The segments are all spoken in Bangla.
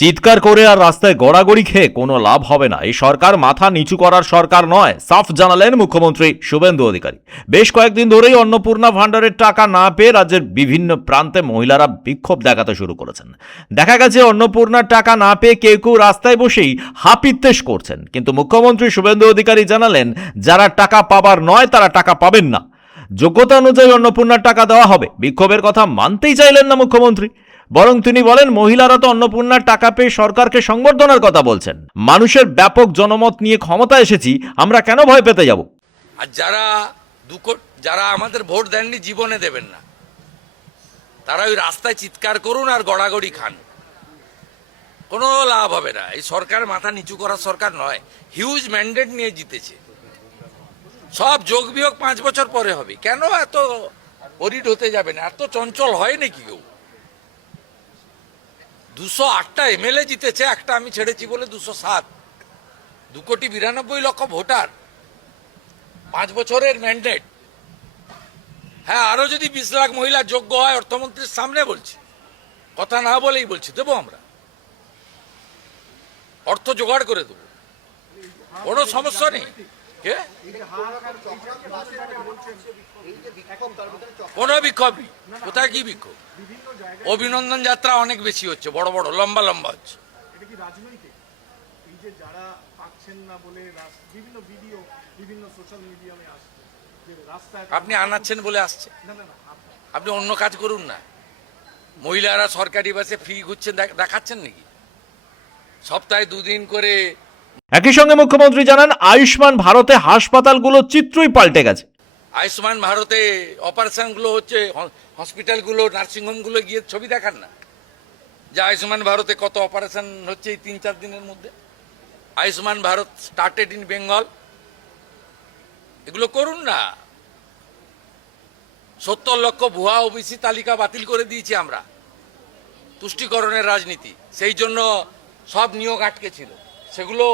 চিৎকার করে আর রাস্তায় গড়াগড়ি খেয়ে কোনো লাভ হবে না। এই সরকার মাথা নিচু করার সরকার নয়, সাফ জানালেন মুখ্যমন্ত্রী শুভেন্দু অধিকারী। বেশ কয়েকদিন ধরেই অন্নপূর্ণা ভাণ্ডারের টাকা না পেয়ে রাজ্যের বিভিন্ন প্রান্তে মহিলারা বিক্ষোভ দেখাতে শুরু করেছেন। দেখা গেছে অন্নপূর্ণার টাকা না পেয়ে কেউ কেউ রাস্তায় বসেই হাপিত্তেশ করছেন, কিন্তু মুখ্যমন্ত্রী শুভেন্দু অধিকারী জানালেন যারা টাকা পাবার নয় তারা টাকা পাবেন না, যোগ্যতা অনুযায়ী অন্নপূর্ণার টাকা দেওয়া হবে। বিক্ষোভের কথা মানতেই চাইলেন না মুখ্যমন্ত্রী, বরং তিনি বলেন মহিলারা তো অন্নপূর্ণার টাকা পেয়ে সরকারকে সংবর্ধনার কথা বলছেন। মানুষের ব্যাপক জনমত নিয়ে ক্ষমতা এসেছি, আমরা কেন ভয় পেতে যাব? আর যারা আমাদের ভোট দেননি, জীবনে দেবেন না, তারা ওই রাস্তায় চিৎকার করুন আর গড়াগড়ি খান, কোনো লাভ হবে না। এই সরকার মাথা নিচু করার সরকার নয়। হিউজ ম্যান্ডেট নিয়ে জিতেছে, সব যোগ বিয়োগ 5 বছর পরে হবে। কেন এত অরিড হতে যাবে না? এত চঞ্চল হয় নাকি কেউ? 208টা এমএলএ জিতেছে, একটা আমি ছেড়েছি বলে 207। 2,92,00,000 ভোটার, 5 বছরের ম্যান্ডেট। হ্যাঁ, আরো যদি 20 লাখ মহিলা যোগ্য হয়, অর্থমন্ত্রীর সামনে বলছি, কথা না বলেই বলছি, দেবো আমরা, অর্থ জোগাড় করে দেবো, কোনো সমস্যা নেই। কোনো বিক্ষোভ নেই। কোথায় কি বিক্ষোভ? অভিনন্দন যাত্রা অনেক বেশি হচ্ছে, বড় বড় লম্বা লম্বা হচ্ছে। আপনি আনাচ্ছেন বলে আসছে, আপনি অন্য কাজ করুন না। মহিলারা সরকারি বাসে ফ্রি ঘুরছেন, দেখাচ্ছেন নাকি? সপ্তাহে 2 দিন করে। একই সঙ্গে মুখ্যমন্ত্রী জানান আয়ুষ্মান ভারতে হাসপাতালগুলোর চিত্রই পাল্টে গেছে। আয়ুষ্মান ভারতে অপারেশনগুলো হচ্ছে, হসপিটালগুলো, নার্সিংহোমগুলো গিয়ে ছবি দেখান না যে আয়ুষ্মান ভারতে কত অপারেশন হচ্ছে এই 3-4 দিনের মধ্যে। আয়ুষ্মান ভারত স্টার্টেড ইন বেঙ্গল, এগুলো করুন না। 70 লক্ষ ভুয়া ওবিসি তালিকা বাতিল করে দিয়েছি আমরা, তুষ্টিকরণের রাজনীতি, সেই জন্য সব নিয়োগ আটকে ছিল, সেগুলো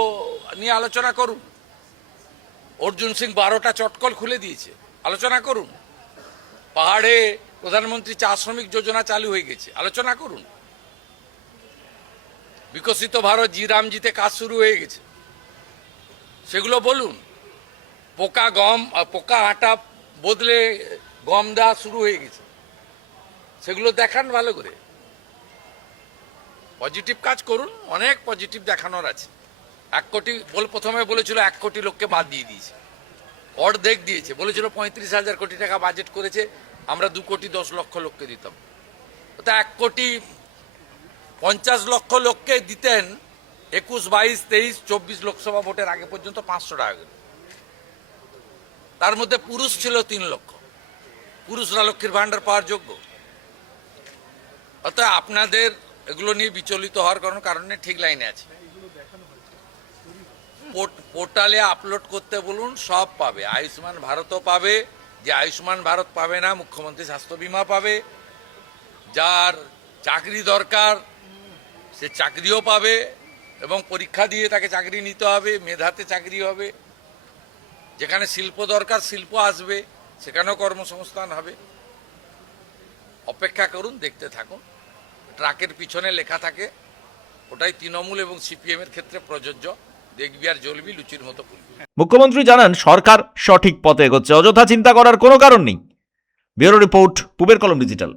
নিয়ে আলোচনা করুন। অর্জুন সিং 12টা চটকল খুলে দিয়েছে, আলোচনা করুন। পাহাড়ে প্রধানমন্ত্রী চা শ্রমিক যোজনা চালু হয়ে গেছে, আলোচনা করুন। বিকশিত ভারত জি রামজিতে কাজ শুরু হয়ে গেছে, সেগুলো বলুন। পোকা আটা বদলে গম দেওয়া শুরু হয়ে গেছে, সেগুলো দেখান ভালো করে। পজিটিভ কাজ করুন, অনেক পজিটিভ দেখানোর আছে। 1 কোটি প্রথমে বলেছিল 1 কোটি লোককে বাদ দিয়ে দিয়েছে, অর্ধেক দিয়েছে। বলেছিল 35,000 কোটি টাকা বাজেট করেছে, আমরা 2,10,00,000 লোককে দিতাম। তো 1,50,00,000 লোককে দিতেন 21, 22, 23, 24 লোকসভা ভোটের আগে পর্যন্ত 500 টাকা করে। তার মধ্যে পুরুষ ছিল 3 লক্ষ। পুরুষরা লক্ষ্মীর ভান্ডার পাওয়ার যোগ্য। অর্থাৎ আপনাদের এগুলো নিয়ে বিচলিত হওয়ার কোনো কারণে ঠিক লাইনে আছে। পোর্টালে আপলোড করতে বলুন, সব পাবে। আয়ুষ্মান ভারতও পাবে, যে আয়ুষ্মান ভারত পাবে না মুখ্যমন্ত্রী স্বাস্থ্য বিমা পাবে, যার চাকরি দরকার সে চাকরিও পাবে, এবং পরীক্ষা দিয়ে তাকে চাকরি নিতে হবে, মেধাতে চাকরি হবে। যেখানে শিল্প দরকার শিল্প আসবে, সেখানেও কর্মসংস্থান হবে। অপেক্ষা করুন, দেখতে থাকুন। ট্রাকের পিছনে লেখা থাকে, ওটাই তৃণমূল এবং সিপিএম এর ক্ষেত্রে প্রযোজ্য। দেখবি আর জ্বলবি, লুচির মতো ফুলবি। মুখ্যমন্ত্রী জানান সরকার সঠিক পথে এগোচ্ছে, অযথা চিন্তা করার কোনো কারণ নেই। ব্যুরো রিপোর্ট, পূবের কলম ডিজিটাল।